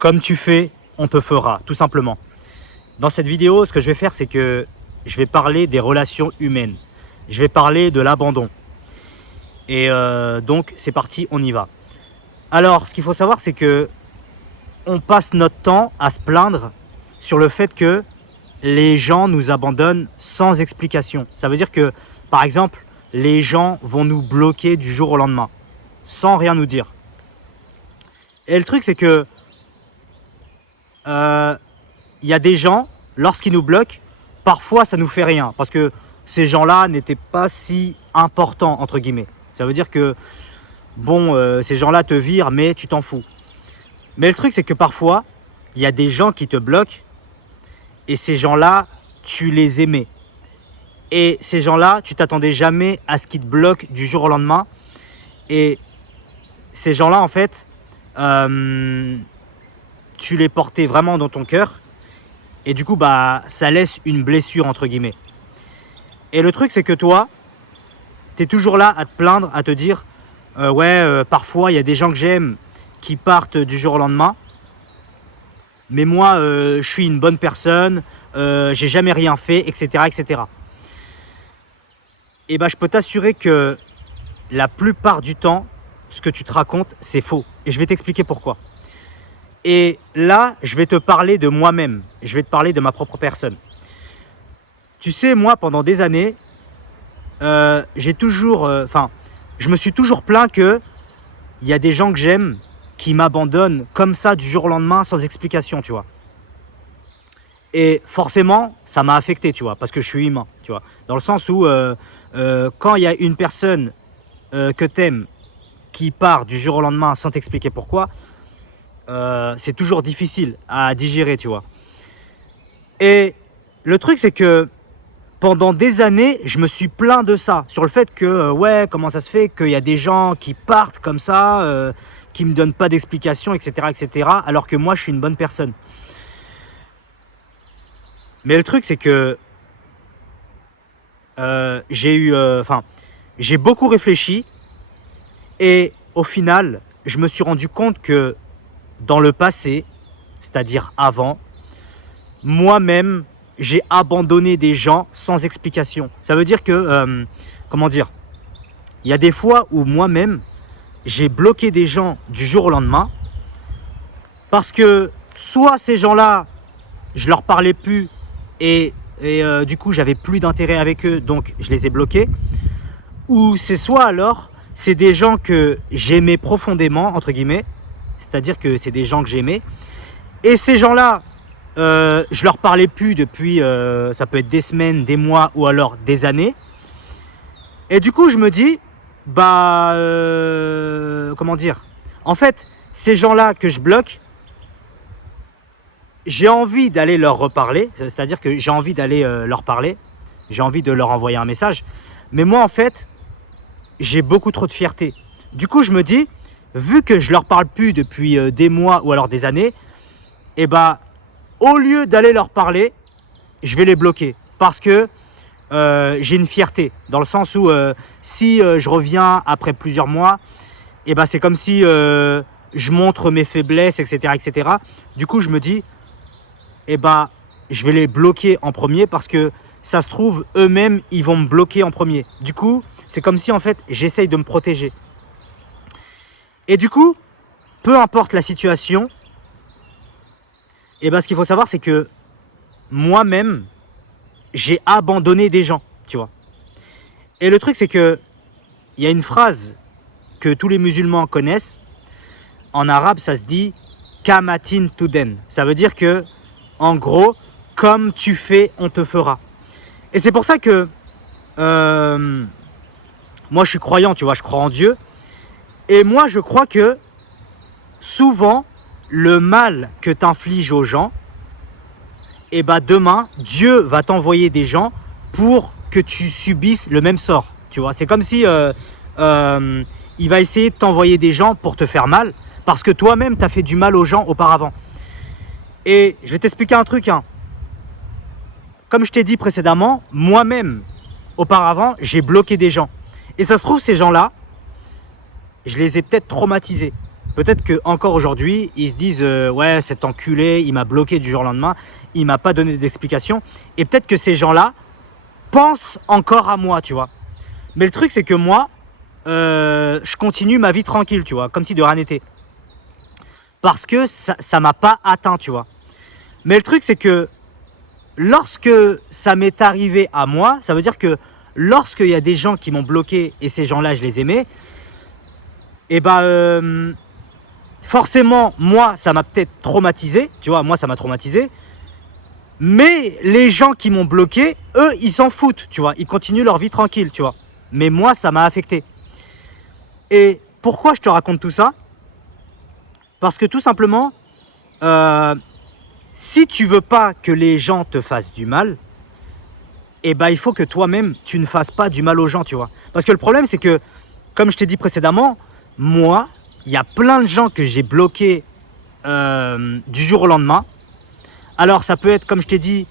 Comme tu fais, on te fera, tout simplement. Dans cette vidéo, ce que je vais faire, c'est que je vais parler des relations humaines. Je vais parler de l'abandon. Et donc, c'est parti, on y va. Alors, ce qu'il faut savoir, c'est que on passe notre temps à se plaindre sur le fait que les gens nous abandonnent sans explication. Ça veut dire que, par exemple, les gens vont nous bloquer du jour au lendemain, sans rien nous dire. Et le truc, c'est que y a des gens, lorsqu'ils nous bloquent, parfois ça nous fait rien, parce que ces gens-là n'étaient pas si importants, entre guillemets. Ça veut dire que, bon, ces gens-là te virent, mais tu t'en fous. Mais le truc, c'est que parfois, il y a des gens qui te bloquent, et ces gens-là, tu les aimais. Et ces gens-là, tu t'attendais jamais à ce qu'ils te bloquent du jour au lendemain. Et ces gens-là, en fait, tu les portais vraiment dans ton cœur. Et du coup, bah, ça laisse une blessure, entre guillemets. Et le truc, c'est que toi, tu es toujours là à te plaindre, à te dire parfois, il y a des gens que j'aime qui partent du jour au lendemain. Mais moi, je suis une bonne personne, j'ai jamais rien fait, etc. etc. Et bah, je peux t'assurer que la plupart du temps, ce que tu te racontes, c'est faux. Et je vais t'expliquer pourquoi. Et là, je vais te parler de moi-même. Je vais te parler de ma propre personne. Tu sais, moi, pendant des années, je me suis toujours plaint que il y a des gens que j'aime qui m'abandonnent comme ça du jour au lendemain sans explication, tu vois. Et forcément, ça m'a affecté, tu vois, parce que je suis humain, tu vois. Dans le sens où, quand il y a une personne que t'aimes qui part du jour au lendemain sans t'expliquer pourquoi, c'est toujours difficile à digérer, tu vois. Et le truc, c'est que pendant des années, je me suis plaint de ça, sur le fait que, ouais, comment ça se fait qu'il y a des gens qui partent comme ça, qui me donnent pas d'explication, etc., etc., alors que moi, je suis une bonne personne. Mais le truc, c'est que j'ai beaucoup réfléchi et au final, je me suis rendu compte que dans le passé, c'est-à-dire avant, moi-même, j'ai abandonné des gens sans explication. Ça veut dire que, comment dire, il y a des fois où moi-même, j'ai bloqué des gens du jour au lendemain parce que soit ces gens-là, je leur parlais plus et du coup, j'avais plus d'intérêt avec eux, donc je les ai bloqués. Ou c'est soit alors, c'est des gens que j'aimais profondément, entre guillemets, c'est-à-dire que c'est des gens que j'aimais. Et ces gens-là, je leur parlais plus depuis, ça peut être des semaines, des mois ou alors des années. Et du coup, je me dis, bah, comment dire, en fait, ces gens-là que je bloque, j'ai envie d'aller leur reparler, c'est-à-dire que j'ai envie d'aller leur parler, j'ai envie de leur envoyer un message. Mais moi, en fait, j'ai beaucoup trop de fierté. Du coup, je me dis, vu que je leur parle plus depuis des mois ou alors des années, et bah, au lieu d'aller leur parler, je vais les bloquer. Parce que j'ai une fierté. Dans le sens où si je reviens après plusieurs mois, et bah, c'est comme si je montre mes faiblesses, etc., etc. Du coup, je me dis, et bah, je vais les bloquer en premier parce que ça se trouve, eux-mêmes, ils vont me bloquer en premier. Du coup, c'est comme si en fait, j'essaye de me protéger. Et du coup, peu importe la situation, et bah, ce qu'il faut savoir, c'est que moi-même, j'ai abandonné des gens, tu vois. Et le truc, c'est que il y a une phrase que tous les musulmans connaissent. En arabe, ça se dit kamatin tuden. Ça veut dire que, en gros, comme tu fais, on te fera. Et c'est pour ça que moi, je suis croyant, tu vois, je crois en Dieu. Et moi, je crois que souvent, le mal que tu infliges aux gens, et bah demain, Dieu va t'envoyer des gens pour que tu subisses le même sort. Tu vois, c'est comme si il va essayer de t'envoyer des gens pour te faire mal, parce que toi-même, tu as fait du mal aux gens auparavant. Et je vais t'expliquer un truc. Hein. Comme je t'ai dit précédemment, moi-même, auparavant, j'ai bloqué des gens. Et ça se trouve, ces gens-là, je les ai peut-être traumatisés. Peut-être qu'encore aujourd'hui, ils se disent ouais, cet enculé, il m'a bloqué du jour au lendemain, il m'a pas donné d'explication. Et peut-être que ces gens-là pensent encore à moi, tu vois. Mais le truc, c'est que moi, je continue ma vie tranquille, tu vois, comme si de rien n'était. Parce que ça m'a pas atteint, tu vois. Mais le truc, c'est que lorsque ça m'est arrivé à moi, ça veut dire que lorsqu'il y a des gens qui m'ont bloqué et ces gens-là, je les aimais, et ben forcément, moi, ça m'a peut-être traumatisé, tu vois, moi, ça m'a traumatisé. Mais les gens qui m'ont bloqué, eux, ils s'en foutent, tu vois, ils continuent leur vie tranquille, tu vois. Mais moi, ça m'a affecté. Et pourquoi je te raconte tout ça? Parce que tout simplement, si tu veux pas que les gens te fassent du mal, eh ben, il faut que toi-même, tu ne fasses pas du mal aux gens, tu vois. Parce que le problème, c'est que, comme je t'ai dit précédemment, moi, il y a plein de gens que j'ai bloqués du jour au lendemain. Alors, ça peut être, comme je t'ai dit,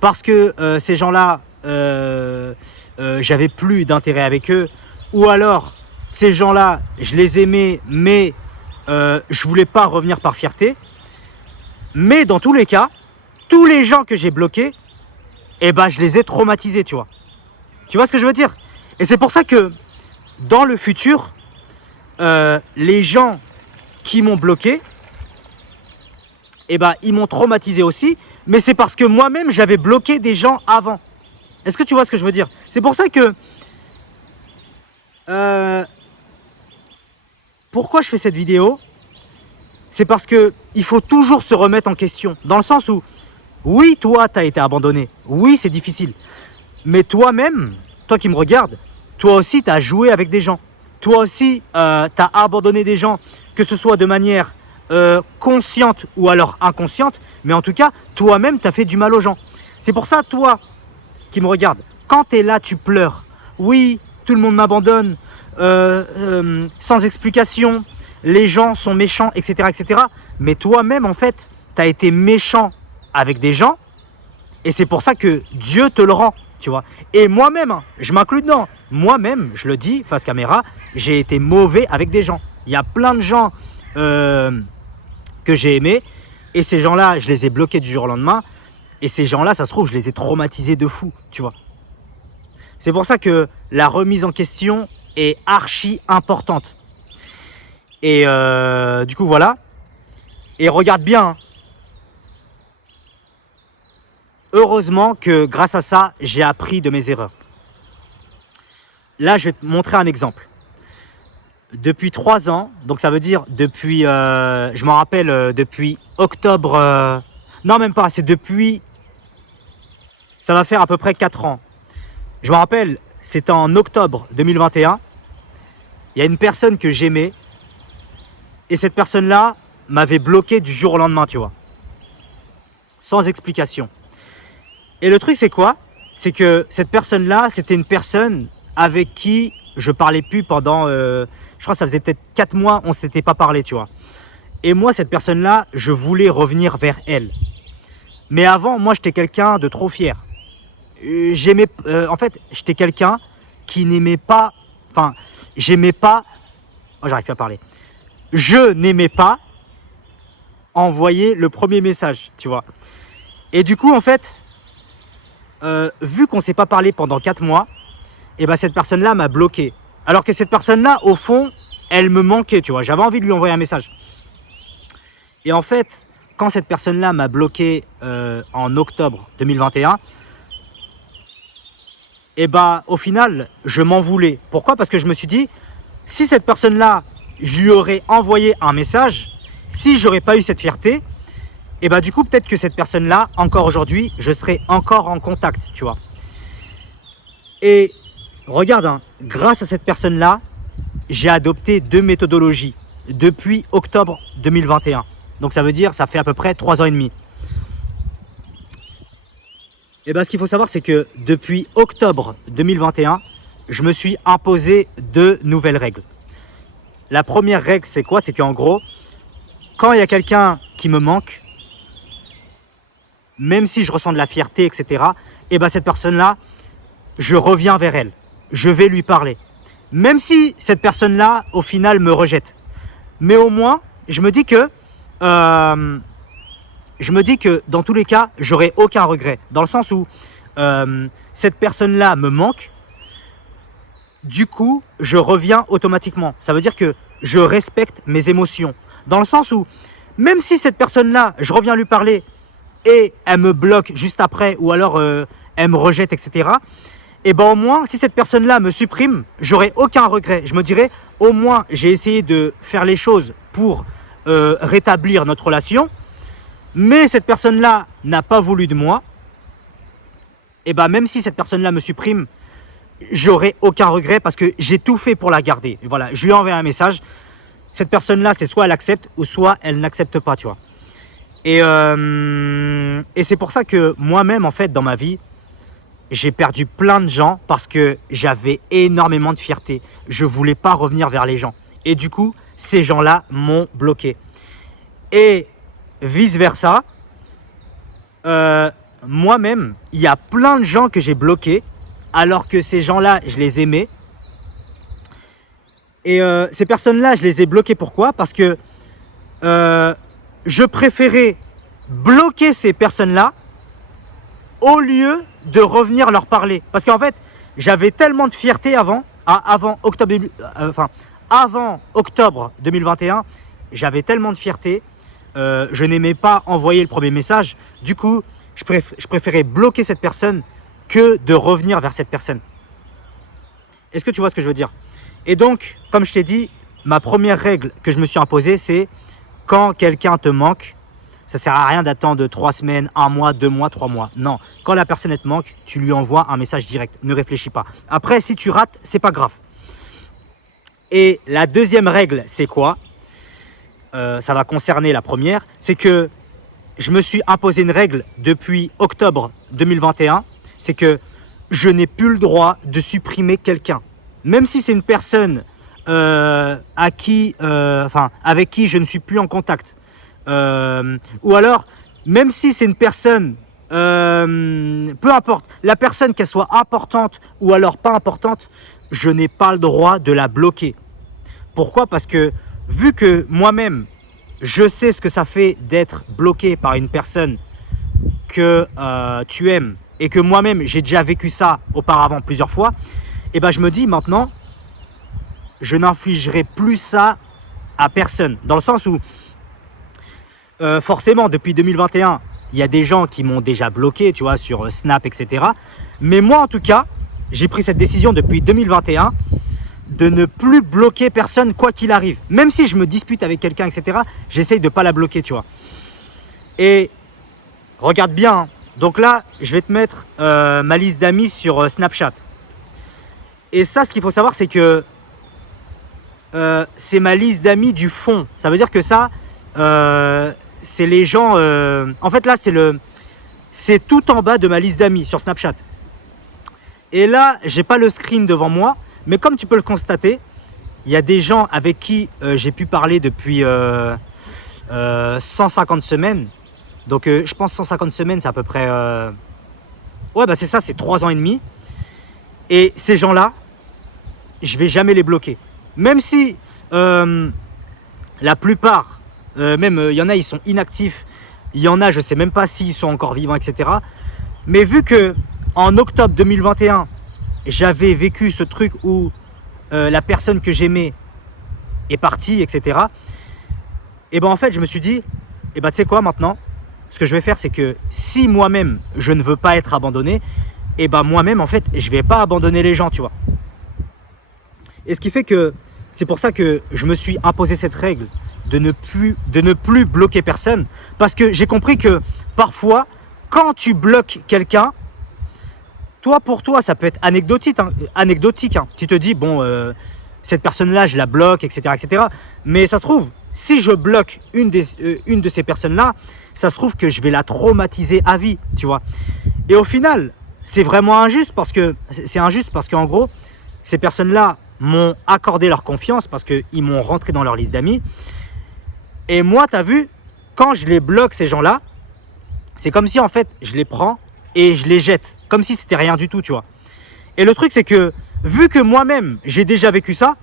parce que ces gens-là, j'avais plus d'intérêt avec eux. Ou alors, ces gens-là, je les aimais, mais je voulais pas revenir par fierté. Mais dans tous les cas, tous les gens que j'ai bloqués, eh ben, je les ai traumatisés, tu vois. Tu vois ce que je veux dire? Et c'est pour ça que, dans le futur, les gens qui m'ont bloqué, eh ben, ils m'ont traumatisé aussi. Mais c'est parce que moi-même, j'avais bloqué des gens avant. Est-ce que tu vois ce que je veux dire? C'est pour ça que... pourquoi je fais cette vidéo? C'est parce que il faut toujours se remettre en question. Dans le sens où, oui, toi, tu as été abandonné. Oui, c'est difficile. Mais toi-même, toi qui me regardes, toi aussi, tu as joué avec des gens. Toi aussi, tu as abandonné des gens, que ce soit de manière consciente ou alors inconsciente. Mais en tout cas, toi-même, tu as fait du mal aux gens. C'est pour ça, toi qui me regardes, quand tu es là, tu pleures. Oui, tout le monde m'abandonne, sans explication, les gens sont méchants, etc. etc. Mais toi-même, en fait, tu as été méchant avec des gens et c'est pour ça que Dieu te le rend, tu vois. Et moi-même, hein, je m'inclus dedans. Moi-même, je le dis face caméra, j'ai été mauvais avec des gens. Il y a plein de gens que j'ai aimés et ces gens-là, je les ai bloqués du jour au lendemain. Et ces gens-là, ça se trouve, je les ai traumatisés de fou, tu vois. C'est pour ça que la remise en question est archi importante. Et du coup, voilà. Et regarde bien. Hein. Heureusement que grâce à ça, j'ai appris de mes erreurs. Là, je vais te montrer un exemple. Depuis 3 ans, donc ça veut dire depuis, je m'en rappelle, depuis octobre... non, même pas, c'est depuis... Ça va faire à peu près 4 ans. Je me rappelle, c'était en octobre 2021. Il y a une personne que j'aimais. Et cette personne-là m'avait bloqué du jour au lendemain, tu vois. Sans explication. Et le truc, c'est quoi? C'est que cette personne-là, c'était une personne avec qui je parlais plus pendant... je crois que ça faisait peut-être 4 mois, on ne s'était pas parlé, tu vois. Et moi, cette personne-là, je voulais revenir vers elle. Mais avant, moi, j'étais quelqu'un de trop fier. J'aimais... en fait, j'étais quelqu'un qui n'aimait pas... Enfin, j'aimais pas... Oh, j'arrive plus à parler. Je n'aimais pas envoyer le premier message, tu vois. Et du coup, en fait, vu qu'on ne s'est pas parlé pendant 4 mois, et ben cette personne-là m'a bloqué. Alors que cette personne-là, au fond, elle me manquait, tu vois. J'avais envie de lui envoyer un message. Et en fait, quand cette personne-là m'a bloqué en octobre 2021, et ben au final, je m'en voulais. Pourquoi? Parce que je me suis dit, si cette personne-là, je lui aurais envoyé un message, si j'aurais pas eu cette fierté, et bah du coup peut-être que cette personne-là, encore aujourd'hui, je serais encore en contact, tu vois. Et regarde, hein, grâce à cette personne-là, j'ai adopté 2 méthodologies depuis octobre 2021. Donc ça veut dire, ça fait à peu près 3 ans et demi. Et bah ce qu'il faut savoir, c'est que depuis octobre 2021, je me suis imposé 2 nouvelles règles. La première règle, c'est quoi? C'est qu'en gros, quand il y a quelqu'un qui me manque, même si je ressens de la fierté, etc., et ben cette personne-là, je reviens vers elle. Je vais lui parler. Même si cette personne-là, au final, me rejette. Mais au moins, je me dis que dans tous les cas, j'aurai aucun regret. Dans le sens où cette personne-là me manque. Du coup, je reviens automatiquement. Ça veut dire que je respecte mes émotions. Dans le sens où, même si cette personne-là, je reviens lui parler et elle me bloque juste après, ou alors elle me rejette, etc. Et ben au moins, si cette personne-là me supprime, j'aurai aucun regret. Je me dirais, au moins, j'ai essayé de faire les choses pour rétablir notre relation. Mais cette personne-là n'a pas voulu de moi. Et ben même si cette personne-là me supprime, j'aurai aucun regret parce que j'ai tout fait pour la garder. Voilà, je lui ai envoyé un message. Cette personne-là, c'est soit elle accepte ou soit elle n'accepte pas, tu vois. Et c'est pour ça que moi-même, en fait, dans ma vie, j'ai perdu plein de gens parce que j'avais énormément de fierté. Je ne voulais pas revenir vers les gens. Et du coup, ces gens-là m'ont bloqué. Et vice-versa, moi-même, il y a plein de gens que j'ai bloqués alors que ces gens-là, je les aimais. Et ces personnes-là, je les ai bloquées. Pourquoi? Parce que je préférais bloquer ces personnes-là au lieu de revenir leur parler. Parce qu'en fait, j'avais tellement de fierté avant octobre 2021, j'avais tellement de fierté. Je n'aimais pas envoyer le premier message. Du coup, je préférais bloquer cette personne que de revenir vers cette personne. Est-ce que tu vois ce que je veux dire? Et donc, comme je t'ai dit, ma première règle que je me suis imposée, c'est quand quelqu'un te manque, ça ne sert à rien d'attendre 3 semaines, 1 mois, 2 mois, 3 mois. Non, quand la personne te manque, tu lui envoies un message direct. Ne réfléchis pas. Après, si tu rates, c'est pas grave. Et la deuxième règle, c'est quoi? Ça va concerner la première. C'est que je me suis imposé une règle depuis octobre 2021. C'est que je n'ai plus le droit de supprimer quelqu'un. Même si c'est une personne avec qui je ne suis plus en contact. Ou alors, même si c'est une personne, peu importe, la personne qu'elle soit importante ou alors pas importante, je n'ai pas le droit de la bloquer. Pourquoi? Parce que vu que moi-même, je sais ce que ça fait d'être bloqué par une personne que tu aimes et que moi-même, j'ai déjà vécu ça auparavant plusieurs fois, et ben je me dis maintenant, je n'infligerai plus ça à personne. Dans le sens où, forcément, depuis 2021, il y a des gens qui m'ont déjà bloqué, tu vois, sur Snap, etc. Mais moi, en tout cas, j'ai pris cette décision depuis 2021 de ne plus bloquer personne quoi qu'il arrive. Même si je me dispute avec quelqu'un, etc., j'essaye de ne pas la bloquer, tu vois. Et regarde bien, hein. Donc là, je vais te mettre ma liste d'amis sur Snapchat. Et ça, ce qu'il faut savoir, c'est que c'est ma liste d'amis du fond. Ça veut dire que ça, c'est les gens... en fait, là, c'est tout en bas de ma liste d'amis sur Snapchat. Et là, j'ai pas le screen devant moi. Mais comme tu peux le constater, il y a des gens avec qui j'ai pu parler depuis 150 semaines. Donc, je pense 150 semaines, c'est à peu près... Ouais, bah c'est ça, c'est 3 ans et demi. Et ces gens-là, je vais jamais les bloquer. Même si la plupart, même il y en a, ils sont inactifs. Il y en a, je sais même pas s'ils sont encore vivants, etc. Mais vu que en octobre 2021, j'avais vécu ce truc où la personne que j'aimais est partie, etc. Et ben en fait, je me suis dit, et ben tu sais quoi maintenant, ce que je vais faire, c'est que si moi-même, je ne veux pas être abandonné, et ben moi-même, en fait, je vais pas abandonner les gens, tu vois. Et ce qui fait que, c'est pour ça que je me suis imposé cette règle de ne plus bloquer personne. Parce que j'ai compris que parfois, quand tu bloques quelqu'un, pour toi, ça peut être anecdotique. Hein. Tu te dis, bon, cette personne-là, je la bloque, etc., etc. Mais ça se trouve, si je bloque une de ces personnes-là, ça se trouve que je vais la traumatiser à vie, tu vois. Et au final, c'est vraiment injuste parce qu'en gros, ces personnes-là m'ont accordé leur confiance parce qu'ils m'ont rentré dans leur liste d'amis. Et moi, tu as vu, quand je les bloque, ces gens-là, c'est comme si en fait, je les prends et je les jette. Comme si c'était rien du tout, tu vois. Et le truc, c'est que, vu que moi-même, j'ai déjà vécu ça,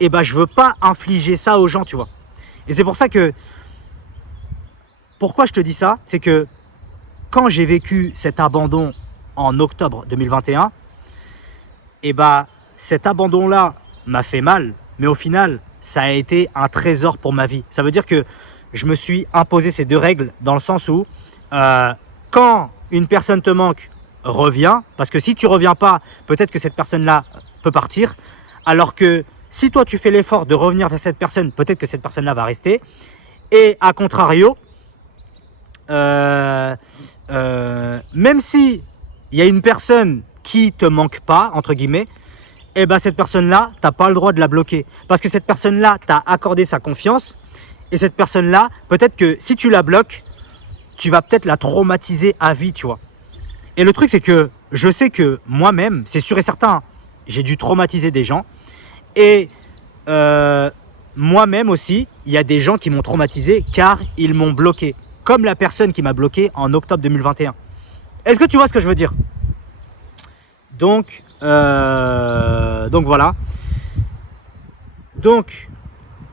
et ben je veux pas infliger ça aux gens, tu vois. Et c'est pour ça que, pourquoi je te dis ça, c'est que quand j'ai vécu cet abandon en octobre 2021, et bah cet abandon-là m'a fait mal, mais au final, ça a été un trésor pour ma vie. Ça veut dire que je me suis imposé ces deux règles dans le sens où quand une personne te manque, reviens, parce que si tu reviens pas, peut-être que cette personne-là peut partir, alors que si toi tu fais l'effort de revenir vers cette personne, peut-être que cette personne-là va rester. Et à contrario, même si il y a une personne qui te manque pas, entre guillemets, et ben cette personne-là, tu n'as pas le droit de la bloquer. Parce que cette personne-là t'a accordé sa confiance. Et cette personne-là, peut-être que si tu la bloques, tu vas peut-être la traumatiser à vie, tu vois. Et le truc, c'est que je sais que moi-même, c'est sûr et certain, j'ai dû traumatiser des gens. Et moi-même aussi, il y a des gens qui m'ont traumatisé car ils m'ont bloqué. Comme la personne qui m'a bloqué en octobre 2021. Est-ce que tu vois ce que je veux dire? Donc voilà. Donc,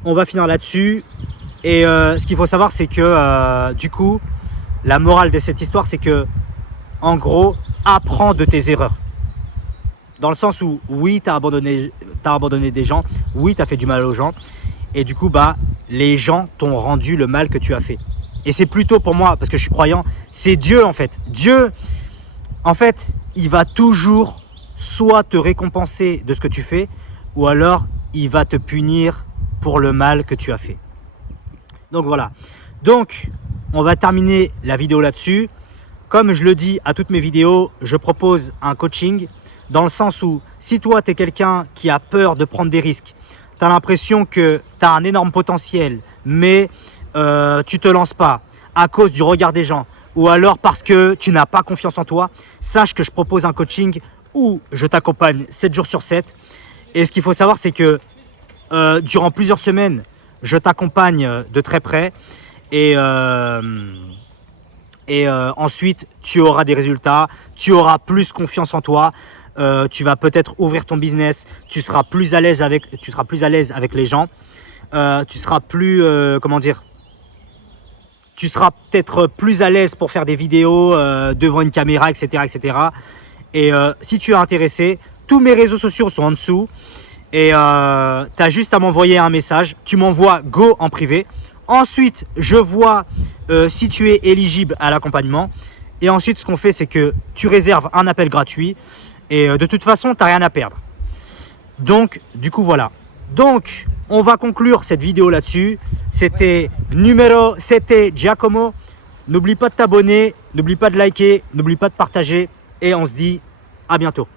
on va finir là-dessus. Et ce qu'il faut savoir, c'est que du coup, la morale de cette histoire, c'est que, en gros, apprends de tes erreurs. Dans le sens où, oui, tu as abandonné des gens, oui, tu as fait du mal aux gens. Et du coup, bah, les gens t'ont rendu le mal que tu as fait. Et c'est plutôt pour moi, parce que je suis croyant, c'est Dieu en fait. Dieu, en fait, il va toujours soit te récompenser de ce que tu fais, ou alors il va te punir pour le mal que tu as fait. Donc voilà. Donc, on va terminer la vidéo là-dessus. Comme je le dis à toutes mes vidéos, je propose un coaching dans le sens où si toi, tu es quelqu'un qui a peur de prendre des risques, tu as l'impression que tu as un énorme potentiel, mais tu te lances pas à cause du regard des gens ou alors parce que tu n'as pas confiance en toi, sache que je propose un coaching où je t'accompagne 7 jours sur 7. Et ce qu'il faut savoir, c'est que durant plusieurs semaines, je t'accompagne de très près et ensuite, tu auras des résultats, tu auras plus confiance en toi, tu vas peut-être ouvrir ton business, tu seras plus à l'aise avec les gens, tu seras plus, comment dire, tu seras peut-être plus à l'aise pour faire des vidéos devant une caméra, etc. etc. Et si tu es intéressé, tous mes réseaux sociaux sont en dessous. Et tu as juste à m'envoyer un message. Tu m'envoies go en privé. Ensuite, je vois si tu es éligible à l'accompagnement. Et ensuite, ce qu'on fait, c'est que tu réserves un appel gratuit. Et de toute façon, tu n'as rien à perdre. Donc, du coup, voilà. Donc, on va conclure cette vidéo là-dessus. C'était Giacomo. N'oublie pas de t'abonner, n'oublie pas de liker, n'oublie pas de partager. Et on se dit à bientôt.